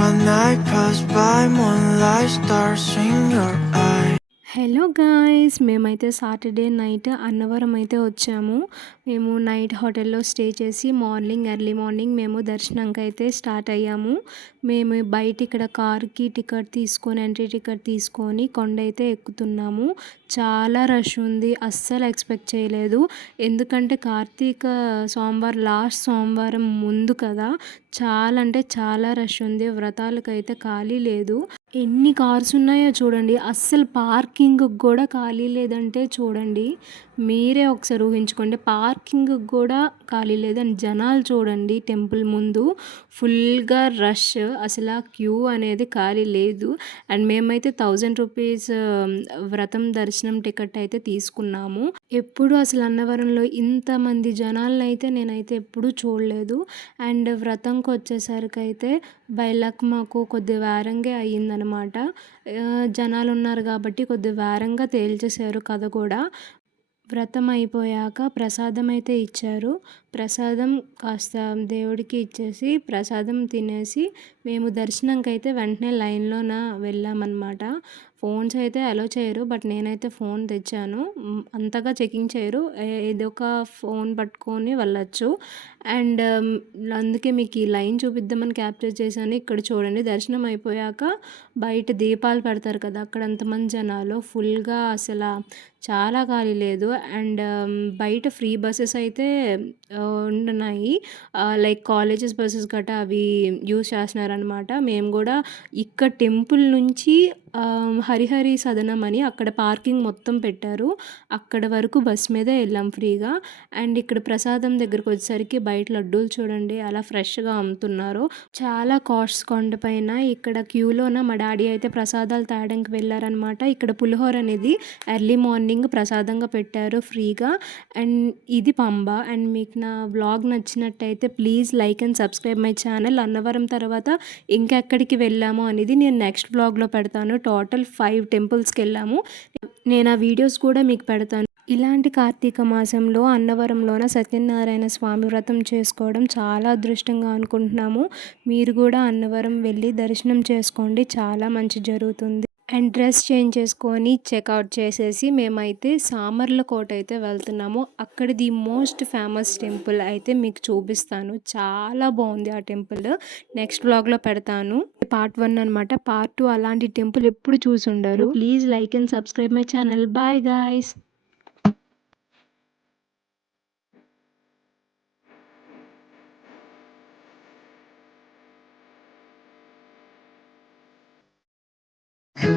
One night passed by, moonlight stars in your eyes. Hello guys, మేమైతే Saturday night Annavaram అయితే వచ్చాము. మేము night హోటల్లో స్టే చేసి ఎర్లీ మార్నింగ్ మేము దర్శనంకి అయితే స్టార్ట్ అయ్యాము. మేము బయట ఇక్కడ కార్కి ఎంట్రీ టికెట్ తీసుకొని కొండ అయితే ఎక్కుతున్నాము. చాలా రష్ ఉంది, అస్సలు ఎక్స్పెక్ట్ చేయలేదు. ఎందుకంటే కార్తీక సోమవారం లాస్ట్ సోమవారం ముందు కదా, చాలా అంటే చాలా రష్ ఉంది. వ్రతాలకైతే ఖాళీ లేదు. ఎన్ని కార్స్ ఉన్నాయో చూడండి, అస్సలు పార్కింగ్‌కి కూడా ఖాళీ లేదంటే చూడండి. మీరే ఒకసారి ఊహించుకోండి, పార్కింగ్‌కి కూడా ఖాళీ లేదు. అండ్ జనాలు చూడండి, టెంపుల్ ముందు ఫుల్‌గా రష్, అసలు ఆ క్యూ అనేది ఖాళీ లేదు. అండ్ మేమైతే ₹1000 వ్రతం దర్శనం టికెట్ అయితే తీసుకున్నాము. ఎప్పుడు అసలు అన్నవరంలో ఇంతమంది జనాలనైతే నేనైతే ఎప్పుడూ చూడలేదు. అండ్ వ్రతంకి వచ్చేసరికైతే బై లక్ మాకు కొద్ది వేరంగే అయ్యిందనమాట. జనాలు ఉన్నారు కాబట్టి కొద్ది వేరంగా తేల్చేశారు కథ కూడా. వ్రతం అయిపోయాక ప్రసాదం అయితే ఇచ్చారు. ప్రసాదం కాస్త దేవుడికి ఇచ్చేసి ప్రసాదం తినేసి మేము దర్శనంకైతే వెంటనే లైన్‌లోన వెళ్ళామన్నమాట. ఫోన్స్ అయితే అలో చేయరు. బట్ నేనైతే ఫోన్ తెచ్చాను. అంతగా చెకింగ్ చేయరు. ఏదో ఒక ఫోన్ పట్టుకొని వెళ్ళొచ్చు. అండ్ అందుకే మీకు ఈ లైన్ చూపిద్దామని క్యాప్చర్ చేశాను. ఇక్కడ చూడండి, దర్శనం అయిపోయాక బయట దీపాలు పెడతారు కదా, అక్కడ అంతమంది జనాలు ఫుల్‌గా అసల చాలా ఖాళీ లేదు. అండ్ బయట ఫ్రీ బసెస్ అయితే ఉంటున్నాయి. లైక్ కాలేజెస్ బసెస్ గట్టా అవి యూజ్ చేస్తున్నారనమాట. మేము కూడా ఇక్కడ టెంపుల్ నుంచి హరిహరి సదనం అని అక్కడ పార్కింగ్ మొత్తం పెట్టారు. అక్కడ వరకు బస్ మీదే వెళ్ళాం ఫ్రీగా. అండ్ ఇక్కడ ప్రసాదం దగ్గరకు వచ్చేసరికి బయట లడ్డూలు చూడండి అలా ఫ్రెష్‌గా అమ్ముతున్నారు. చాలా కాస్ట్ కొండపైన. ఇక్కడ క్యూలోన మా డాడీ అయితే ప్రసాదాలు తేడానికి వెళ్ళారనమాట. ఇక్కడ పులిహోర అనేది ఎర్లీ మార్నింగ్ ప్రసాదంగా పెట్టారు ఫ్రీగా. అండ్ ఇది పంబ. అండ్ మీకు నా వ్లాగ్ నచ్చినట్టయితే please like and subscribe my channel. Annavaram తర్వాత ఇంకెక్కడికి వెళ్ళాము అనేది నేను నెక్స్ట్ వ్లాగ్‌లో పెడతాను. టోటల్ 5 టెంపుల్స్‌కి వెళ్ళాము. నేను ఆ వీడియోస్ కూడా మీకు పెడతాను. ఇలాంటి కార్తీక మాసంలో అన్నవరంలోన సత్యనారాయణ స్వామి వ్రతం చేసుకోవడం చాలా అదృష్టంగా అనుకుంటున్నాము. మీరు కూడా అన్నవరం వెళ్ళి దర్శనం చేసుకోండి, చాలా మంచి జరుగుతుంది. అండ్ డ్రెస్ చేంజ్ చేసుకొని చెక్అవుట్ చేసేసి మేమైతే సామర్లకోట అయితే వెళ్తున్నాము. అక్కడ ది మోస్ట్ ఫేమస్ టెంపుల్ అయితే మీకు చూపిస్తాను. చాలా బాగుంది ఆ టెంపుల్. నెక్స్ట్ వ్లాగ్‌లో పెడతాను. పార్ట్ 1 అనమాట. పార్ట్ 2 అలాంటి టెంపుల్ ఎప్పుడు చూసుండరు. Please like and subscribe my channel. Bye guys.